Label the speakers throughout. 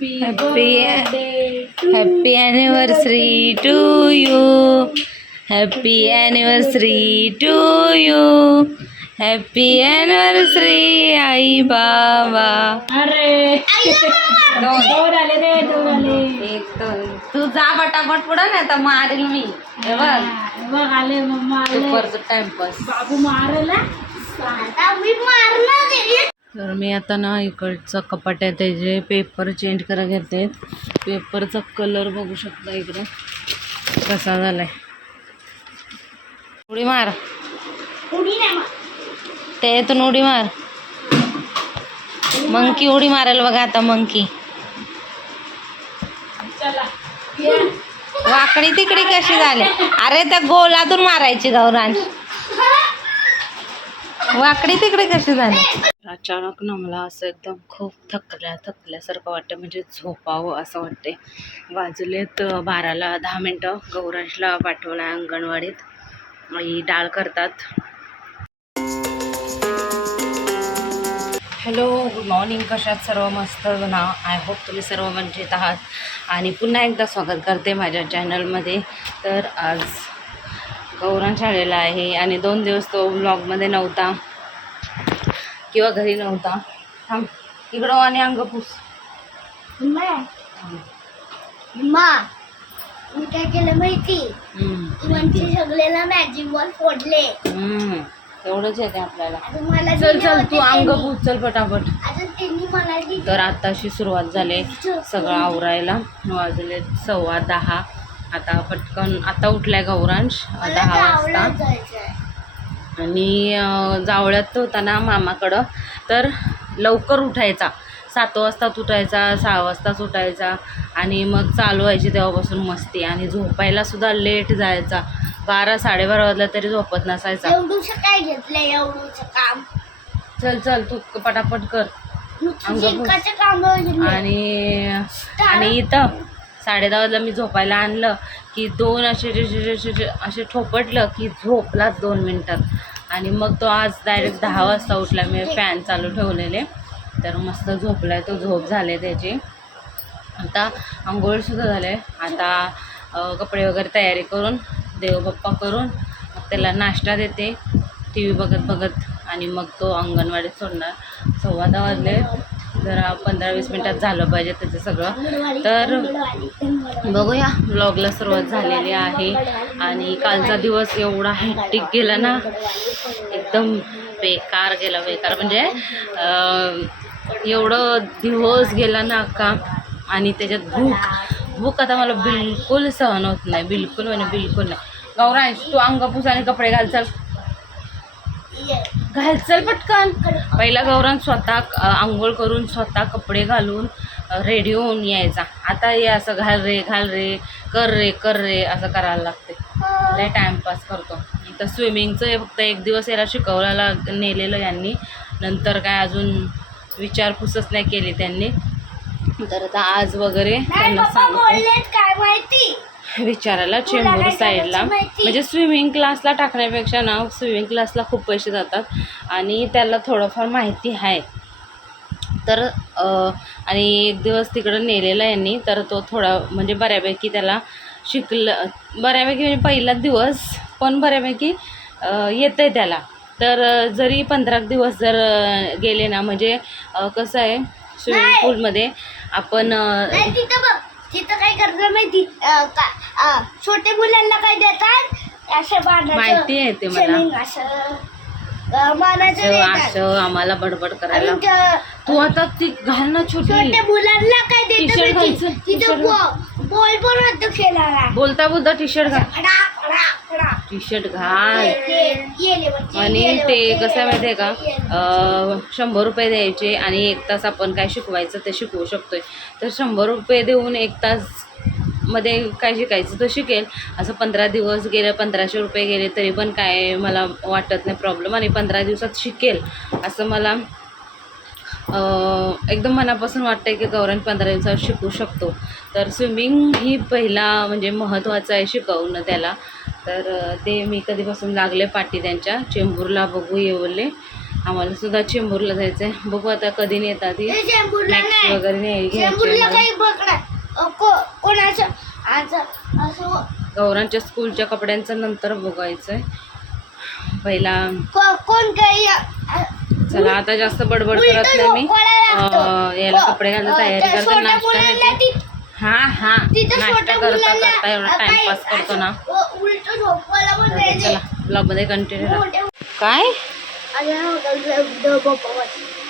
Speaker 1: Happy
Speaker 2: happy anniversary to you happy anniversary to you happy anniversary आई बाबा
Speaker 1: अरे. दोन आले रे दोन आले.
Speaker 2: एक दोन. तू जा पटापट पुढं ना आता मारेल मी. हे बघ.
Speaker 1: बघ आले मम्मा आले.
Speaker 2: दुपारचं टाइमपास
Speaker 1: बाबू मारला.
Speaker 2: तर मी आता ना इकडचं कपाट आहे त्याचे पेपर चेंज करा घेते पेपरचा कलर बघू शकता इकडं. कसा झालाय. उडी मार. त्यातून उडी मार. मंकी उडी मारेल बघा आता मंकी.
Speaker 1: चला.
Speaker 2: वाकडी तिकडी कशी झाली? अरे त्या गोलातून मारायची गौरांश. वाकडी तिकडे कशी झाली? अचानक ना मला असं एकदम खूप थकल्या थकल्यासारखं वाटतं म्हणजे झोपावं असं वाटते वाजलेत बाराला दहा मिनटं. गौरांशला पाठवला आहे अंगणवाडीत. आई डाळ करतात. हॅलो गुड मॉर्निंग कशात सर्व मस्त? ना आय होप तुम्ही सर्व मजेत आहात. आणि पुन्हा एकदा स्वागत करते माझ्या चॅनलमध्ये तर आज गौरांश शाळेला आहे आणि दोन दिवस तो ब्लॉगमध्ये नव्हता. किंवा घरी नव्हता. थांब इकडं आणि अंग पुस.
Speaker 3: मा मी काय केलं माहिती?
Speaker 2: हम्म.
Speaker 3: इव्हनचे सगळ्याला मॅजिक बॉल फोडले.
Speaker 2: हम्म. तेवढंच येते आपल्याला.
Speaker 3: मला
Speaker 2: चल
Speaker 3: दिले
Speaker 2: चल
Speaker 3: होते
Speaker 2: तू अंग
Speaker 3: त्यांनी.
Speaker 2: पुस चल पटापट.
Speaker 3: अजून त्यांनी मला दिले.
Speaker 2: तर आताशी सुरुवात झाली. सगळं आवरायला. वाजले सव्वा दहा. आता पटकन आता उठलाय गौरांश दहा वाजता. आणि जावळ्यात होता ना मामाकडं. तर लवकर उठायचा. सात वाजताच उठायचा सहा वाजताच उठायचा. आणि मग चालू व्हायची तेव्हापासून मस्ती. आणि झोपायला सुद्धा लेट जायचा. बारा साडेबारा वाजला तरी झोपत नसायचा.
Speaker 3: काय काम.
Speaker 2: चल चल तू पटापट कर. आणि आणि इथं साडे दहा वाजला मी झोपायला आणलं की दोन असे जे- असे ठोपटलं की झोपलाच दोन मिनटात. आणि मग तो आज डायरेक्ट दहा वाजता उठला. मी फॅन चालू ठेवलेले. तर मस्त झोपलाय तो. झोप झाले त्याची. आता आंघोळसुद्धा झाले. आता कपडे वगैरे तयारी करून देवबाप्पा करून मग त्याला नाश्ता देते. टी व्ही बघत बघत. आणि मग तो अंगणवाडीत सोडणार. सव्वा दहा वाजले. जरा पंधरा वीस मिनटात झालं पाहिजे त्याचं सगळं. तर बघूया ब्लॉगला सुरुवात झालेली आहे. आणि कालचा दिवस एवढा हेक्टिक गेला ना. एकदम बेकार गेला बेकार. म्हणजे एवढं दिवस गेला ना का? आणि त्याच्यात भूक भूक आता मला बिलकुल सहन होत नाही. बिलकुल म्हणजे बिलकुल नाही. गौरांश तू अंगपूस आणि कपडे
Speaker 3: घालचाल
Speaker 2: घाल चल पटकन. पहिला गौरांश स्वतः आंघोळ करून स्वतः कपडे घालून रेडी होऊन यायचा. आता हे असं घाल रे घाल रे कर रे कर रे असं करायला लागते. लय टाईमपास करतो. तर स्विमिंगचं हे फक्त एक दिवस याला शिकवल्याला नेलेलं यांनी. नंतर काय अजून विचारपूसच नाही केली त्यांनी. तर आता आज वगैरे त्यांना सांगतो.
Speaker 3: काय माहिती?
Speaker 2: विचारायला चेंबूर साईडला? म्हणजे स्विमिंग क्लासला टाकण्यापेक्षा ना स्विमिंग क्लासला खूप पैसे जातात. आणि त्याला थोडंफार माहिती आहे. तर आणि एक दिवस तिकडं नेलेला यांनी. तर तो थोडा म्हणजे बऱ्यापैकी त्याला शिकलं बऱ्यापैकी म्हणजे पहिला दिवस पण बऱ्यापैकी येतं आहे त्याला. तर जरी पंधरा दिवस जर गेले ना म्हणजे कसं आहे स्विमिंग. पूलमध्ये आपण
Speaker 3: तिथं काय करतात माहिती? अं, का- अं, छोटे मुलांना काय देतात? असं बांधायचं
Speaker 2: माहिती आहे ते मला.
Speaker 3: असं.
Speaker 2: असं आम्हाला बडबड करायला. तू आता ती घाल ना छोटी.
Speaker 3: मुलांना काय
Speaker 2: T-shirt
Speaker 3: माहिती?
Speaker 2: घालचं,
Speaker 3: तिथं
Speaker 2: T-shirt
Speaker 3: बॉ- बॉल पण होतो खेळायला.
Speaker 2: बोलता बोलता टी शर्ट घाल. टी शर्ट घाल आणि ते कसं आहे माहिती आहे का शंभर रुपये द्यायचे आणि एक तास आपण काय शिकवायचं ते शिकवू शकतोय. तर शंभर रुपये देऊन एक तास मध्ये काय शिकायचं तर शिकेल. असं पंधरा दिवस गेले पंधराशे रुपये गेले तरी पण काय मला वाटत नाही प्रॉब्लेम आणि पंधरा दिवसात शिकेल. असं मला एकदम मनापासून वाटतं की गौरांश पंधरा दिवसात शिकू शकतो. तर स्विमिंग ही पहिला म्हणजे महत्त्वाचं आहे शिकवणं त्याला. तर ते मी कधीपासून लागले पाठी त्यांच्या. चेंबूरला बघू येवले. आम्हाला सुद्धा चेंबूरला जायचं आहे बघू आता कधी नेतात ती
Speaker 3: हे
Speaker 2: वगैरे नाही
Speaker 3: असं
Speaker 2: गौरांच्या स्कूलच्या कपड्यांचं नंतर बघायचं आहे पहिला
Speaker 3: कोण काही
Speaker 2: चला आता जास्त बडबड करत नाही मी. याला कपडे घालून तयारी
Speaker 3: त्या
Speaker 2: करते. नाश्ता हा हा. नाश्ता करता करता एवढा टाइमपास करतो ना. चला ब्लॉगमध्ये कंटिन्यू काय.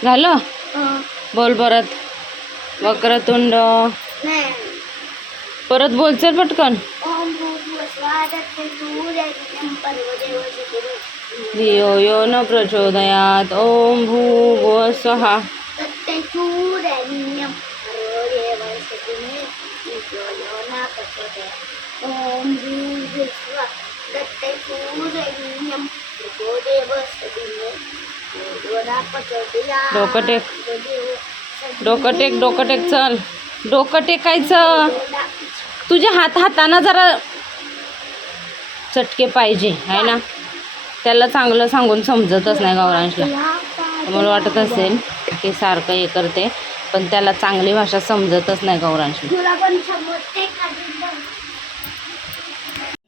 Speaker 2: झालं? बोल परत वक्रतुंड. परत बोल चल पटकन. धियो यो न प्रचोदयात. ओम भू स्वः
Speaker 3: तत्सवितुर्वरेण्यं भर्गो देवस्य धीमहि धियो यो न प्रचोदयात् ओम भूर्भुवस्सुवः तत्सवितुर्वरेण्यं भर्गो देवस्य धीमहि धियो यो न प्रचोदयात्
Speaker 2: डोकं टेक.
Speaker 3: भर्गो देवस्य
Speaker 2: डोकं टेक डोकं टेक चल? डोकं टेकायचं. तुझ्या हात हातानं जरा चटके पाहिजे आहे ना? त्याला चांगलं सांगून समजतच नाही गौरांशला. मला वाटत असेल की सारखं हे करते पण त्याला चांगली भाषा समजतच नाही
Speaker 3: का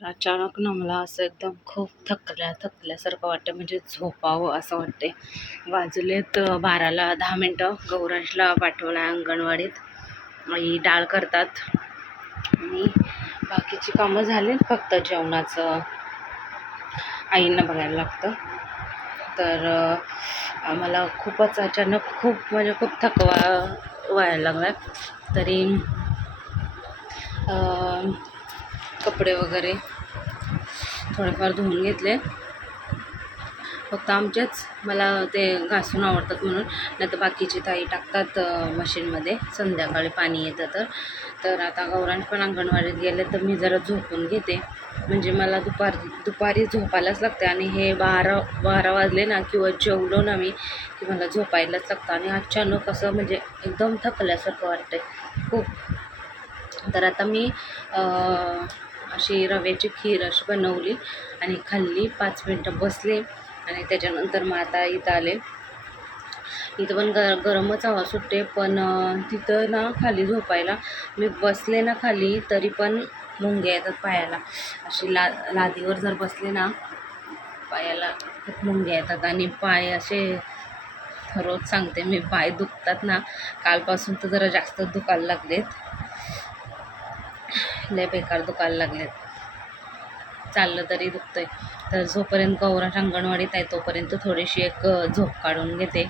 Speaker 2: अचानक ना मला असं एकदम खूप थकल्या थकल्यासारखं वाटतं म्हणजे झोपावं असं वाटते वाजलेत बाराला दहा मिनटं गौरांशला पाठवलं आहे अंगणवाडीत. आई डाळ करतात. बाकीची कामं झालीत फक्त जेवणाचं. आईंना बघायला लागतं. तर आम्हाला खूपच अचानक खूप म्हणजे खूप थकवा व्हायला लागला तरी कपडे वगैरे थोडेफार धुवून घेतले. फक्त आमचेच मला ते घासून आवडतात म्हणून. नाही तर बाकीची ताई टाकतात मशीनमध्ये संध्याकाळी पाणी येतं तर. तर आता गौरांश पण अंगणवाडीत गेले तर मी जरा झोपून घेते. म्हणजे मला दुपार दुपारी झोपायलाच लागते आणि हे बारा बारा वाजले ना किंवा जेवलो ना मी की मला झोपायलाच लागतं आणि अचानक असं म्हणजे एकदम थकल्यासारखं वाटतंय. खूप तर आता मी अशी रव्याची खीर अशी बनवली आणि खाल्ली पाच मिनटं बसले आणि त्याच्यानंतर मग आता इथं आले. इथं पण गर गरमच हवा सुटते पण तिथं ना खाली झोपायला मी बसले ना खाली तरी पण मुंग्या येतात पायाला. अशी ला लादीवर जर बसले ना पायाला खूप मुंग्या येतात आणि पाय असे रोज सांगते मी पाय दुखतात ना कालपासून तर जरा जास्त दुखायला लागलेत. लय बेकार दुखायला लागलेत. चाललं तरी दुखतंय. तर जोपर्यंत गौराश अंगणवाडीत आहे तोपर्यंत थोडीशी एक झोप काढून घेते.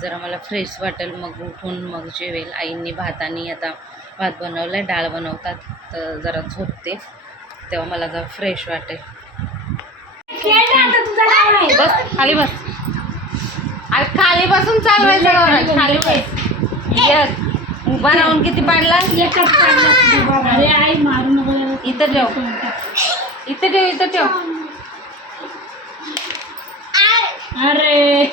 Speaker 2: जरा मला फ्रेश वाटेल मग उठून मग जेवेल. आईंनी भातानी आता भात बनवला आहे डाळ बनवतात. तर जरा झोपते तेव्हा मला जरा फ्रेश वाटेल. बस खाली बस. अरे खाली बसून चालवायचं खाली बस. उभा राहून किती पाडला इथं ठेव इथं ठेव इथं ठेव.
Speaker 1: अरे.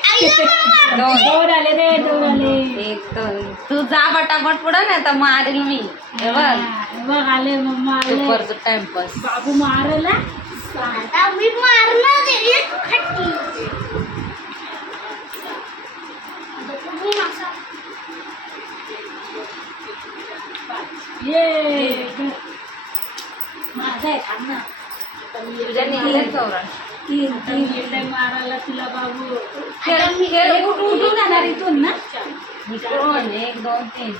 Speaker 2: दोन
Speaker 1: आले रे दोन आले.
Speaker 2: एक दोन. तू जा पटापट पुढं नाही तर मारेल मी. हे बघ.
Speaker 1: बघ आले मम्मा आले.
Speaker 2: टाइमपास
Speaker 1: बाबू मारला.
Speaker 3: आता मी मारणार आहे खट्टी. आता
Speaker 1: ये. माझा आहे थांब ना. तीन तीन गेले मारायला तुला बाबू
Speaker 3: आता मी-
Speaker 1: कुठून उठून जाणार इथून ना?
Speaker 2: एक दोन तीन.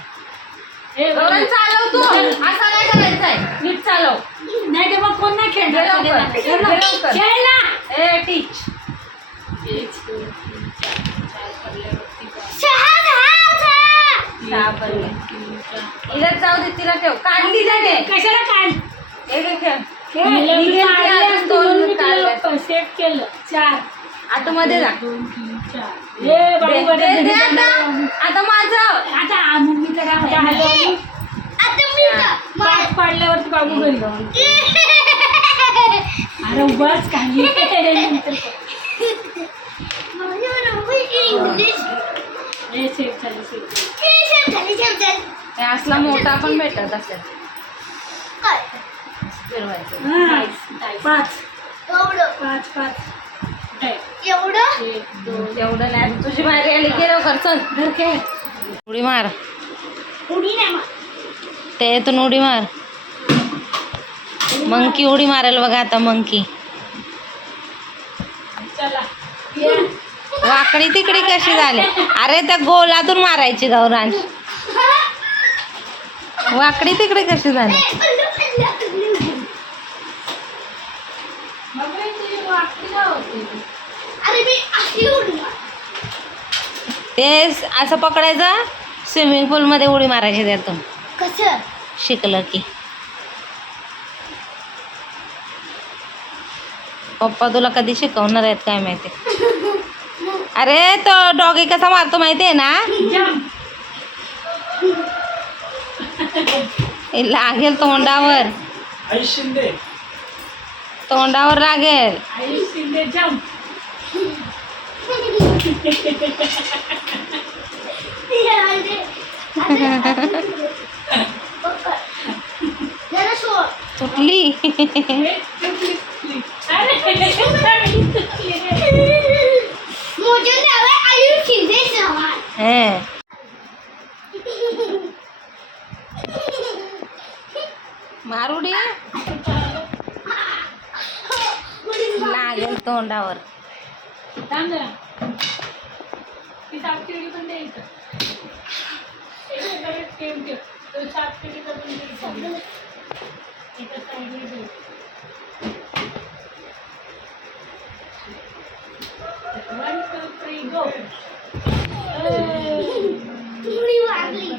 Speaker 1: बघ.
Speaker 2: गौरव, चालव तू. असं नाही करायचंय. नीट चालव.
Speaker 1: नाही ते मग कोण नाही खेळणार?
Speaker 2: घे लवकर,
Speaker 1: सगळे
Speaker 2: घे
Speaker 1: जाणार.
Speaker 2: लवकर.
Speaker 1: खेळ ना.
Speaker 2: ए टीच. इला जाऊ दे तिला ठेव. काढली जाते
Speaker 1: कशाला काढ?
Speaker 2: एक खेळ.
Speaker 1: सेट केलं. चार.
Speaker 2: आतमध्ये जा.
Speaker 1: दोन तीन चार.
Speaker 2: आता. आता माझं.
Speaker 1: आता. आता
Speaker 3: मी.
Speaker 1: पाच पाडल्यावरती बाबू घरी अरे उभाच काही.
Speaker 2: असला मोठा पण भेटत असेल? फिरवायचं.
Speaker 1: हा, पाच.
Speaker 3: एवढं.
Speaker 1: पाच पाच. काय
Speaker 3: एवढं?
Speaker 2: एवढं नाही. तुझी मारी आली की लवकर. चल. उडी मार.
Speaker 3: उडी नाही मग.
Speaker 2: ते येतून उडी मार. मंकी उडी मारेल बघा आता मंकी. वाकडी तिकडी कशी झाली? अरे त्या गोलातून मारायची गौरांश. वाकडी तिकडी कशी झाली
Speaker 3: ए, पल्लू, पल्लू, पल्लू. अरे मी अशी उडी मार.
Speaker 2: ते असं पकडायचं? स्विमिंग पूलमध्ये उडी मारायची त्यातून
Speaker 3: कसं?
Speaker 2: शिकलं की. पप्पा तुला कधी शिकवणार आहेत काय माहिती? अरे तो डॉगी कसा मारतो माहिती आहे ना लागेल तोंडावर.
Speaker 1: आई शिंदे.
Speaker 2: तोंडावर लागेल.
Speaker 1: आई शिंदे जम्प
Speaker 3: अरे, अरे, पकड. जरा सोड.
Speaker 2: तुटली
Speaker 3: मुझे नाव आहे आयुष शिंदे चव्हाण
Speaker 2: हं. मारुडी लागेल तोंडावर
Speaker 1: थांब सात पिढी पण द्यायचं एकाकडे ठेव ठेव तो सापशिडीचा पण द्यायचा एका साईडला ठेव वन टू थ्री गो
Speaker 3: तुळी वाढली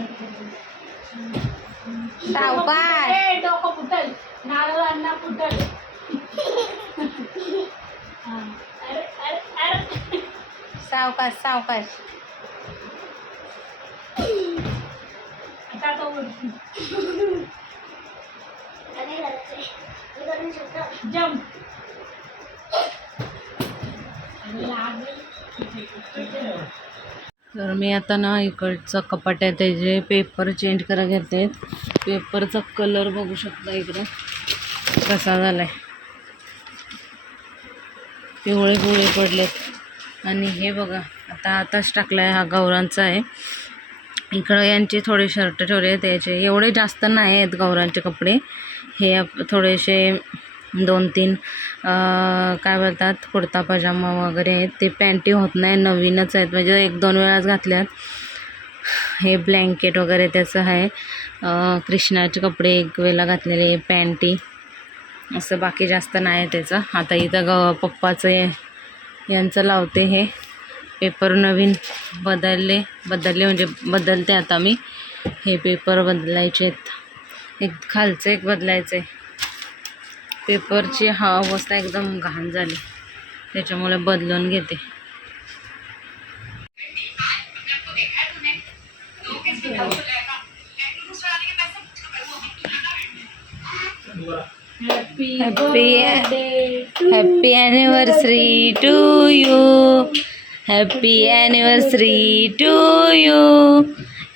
Speaker 2: सावकाश
Speaker 1: डोकं फुटल नारळ अण्णा फुटल हा. अरे अरे अरे
Speaker 2: सावकाश सावकाश
Speaker 1: आता आता उड
Speaker 3: काय करायचंय मी करू शकतो
Speaker 1: जम्प लागेल
Speaker 2: तर मी आता ना इकडचं कपाट आहे त्याचे पेपर चेंज करा घेते. पेपरचा कलर बघू शकता इकडं. कसा झालाय. पिवळे पिवळे पडलेत. आणि हे बघा आता आताच टाकलाय हा गौरांचा आहे. इकडं यांचे थोडे शर्ट ठेवले आहेत याचे एवढे जास्त नाही आहेत गौरांचे कपडे. हे आप- थोडेसे दोन तीन काय बोलतात कुर्ता पजामा वगैरे आहेत. ते पॅन्टी होत नाही नवीनच आहेत. म्हणजे एक दोन वेळाच घातल्यात. हे ब्लँकेट वगैरे त्याचं आहे. कृष्णाचे कपडे एक वेळेला घातलेले पॅन्टी. असं बाकी जास्त नाही त्याचं. आता इथं ग पप्पाचं यांचं लावते हे. पेपर नवीन बदलले बदलले म्हणजे बदलते आता मी. हे पेपर बदलायचे आहेत. एक खालचं एक बदलायचं आहे पेपरची हा अवस्था एकदम घाण झाली. त्याच्यामुळे बदलून घेते.
Speaker 1: Happy
Speaker 2: happy anniversary to you happy anniversary to you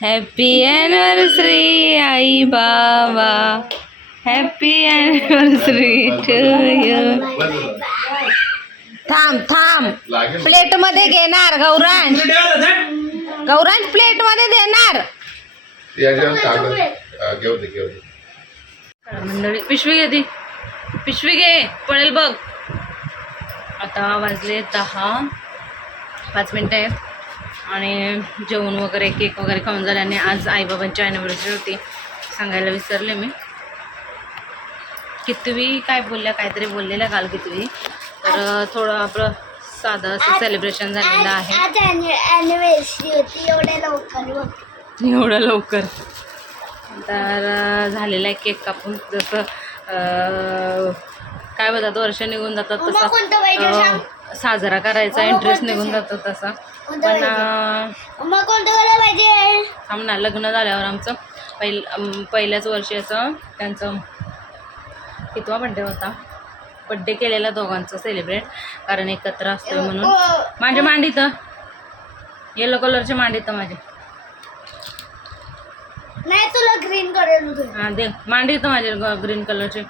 Speaker 2: happy anniversary आई बाबा हॅपी ॲनिव्हर्सरी टू यू थांब थांब. प्लेटमध्ये घेणार गौरांश. गौरांश प्लेटमध्ये देणार. मंडळी पिशवी घे ती. पिशवी घे पळेल बघ. आता वाजले दहा पाच मिनटं आहेत. आणि जेवण वगैरे केक वगैरे खाऊन झाल्याने आज आईबाबांची ॲनिव्हर्सरी होती. सांगायला विसरले मी. कितवी काय बोलल्या काहीतरी बोललेल्या काल कितवी. तर थोडं आपलं साधं असं सेलिब्रेशन झालेलं आहे.
Speaker 3: आज अॅनिव्हर्सरी होती. एवढ्या लवकर.
Speaker 2: एवढं लवकर. तर झालेलं आहे केक कापून. जसं काय बोलतात वर्ष निघून जातात तसा. साजरा करायचा इंटरेस्ट निघून? जातो तसा. पण थांब ना लग्न झाल्यावर आमचं पहिल पहिल्याच वर्षी असं त्यांचं कितवा बड्डे होता? बड्डे केलेला दोघांचा सेलिब्रेट कारण एकत्र असतोय म्हणून. माझ्या मांडीत. येलो कलरचे मांडीत माझे
Speaker 3: नाही तुला ग्रीन कलर
Speaker 2: हा दे. मांडीत माझे ग्रीन कलरचे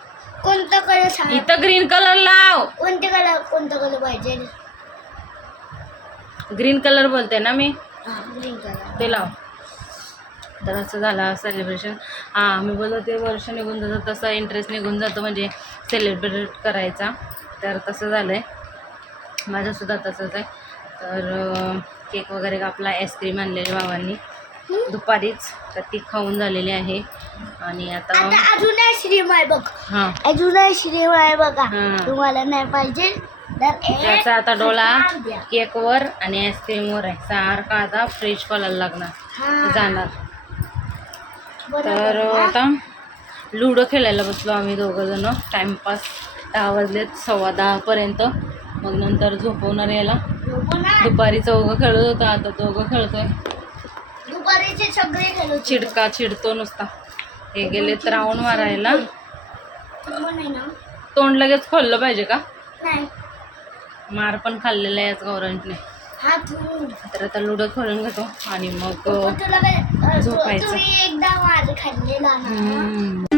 Speaker 3: कोणता कलर सांग?
Speaker 2: इथं ग्रीन कलर लाव.
Speaker 3: कोणते कलर कोणता कलर पाहिजे?
Speaker 2: ग्रीन कलर बोलते ना मी?
Speaker 3: हा.
Speaker 2: ते लाव. तर असं झालं सेलिब्रेशन हां मी बोलतो ते वर्ष निघून जातं तसं इंटरेस्ट निघून जातो म्हणजे सेलिब्रेट करायचा. तर तसं झालं आहे माझंसुद्धा तसंच आहे. तर केक वगैरे कापला आईस्क्रीम आणलेली बाबांनी. दुपारीच तर ती खाऊन झालेली आहे. आणि आता
Speaker 3: आता अजून आहे बघ.
Speaker 2: हां.
Speaker 3: अजून आहे बघा.
Speaker 2: हा.
Speaker 3: तुम्हाला नाही पाहिजे तर एक
Speaker 2: त्याचा आता डोला
Speaker 3: हात द्या.
Speaker 2: केकवर आणि आईस्क्रीमवर आहे. सारखा आता फ्रीज खोलायला लागणार.
Speaker 3: हा.
Speaker 2: जाणार.
Speaker 3: बरोबर
Speaker 2: तर
Speaker 3: ना?
Speaker 2: आता लुडो खेळायला बसलो आम्ही दोघं जण. टाइमपास दहा वाजलेत सव्वा दहापर्यंत मग नंतर झोपवणार याला.
Speaker 3: झोपू ना.
Speaker 2: दुपारी चौघं खेळत होतं आता दोघं खेळतोय.
Speaker 3: सगळे
Speaker 2: चिडका चिडतो नुसता. हे गेलेत राऊंड मारायला. तोंड लगेच खोललं पाहिजे का? मार पण खाल्लेला आहे आज गौरंटने
Speaker 3: हा तू.
Speaker 2: तर आता लुडो खेळून घेतो आणि मग झोपायचं.
Speaker 3: एकदा माझं खाल्लेला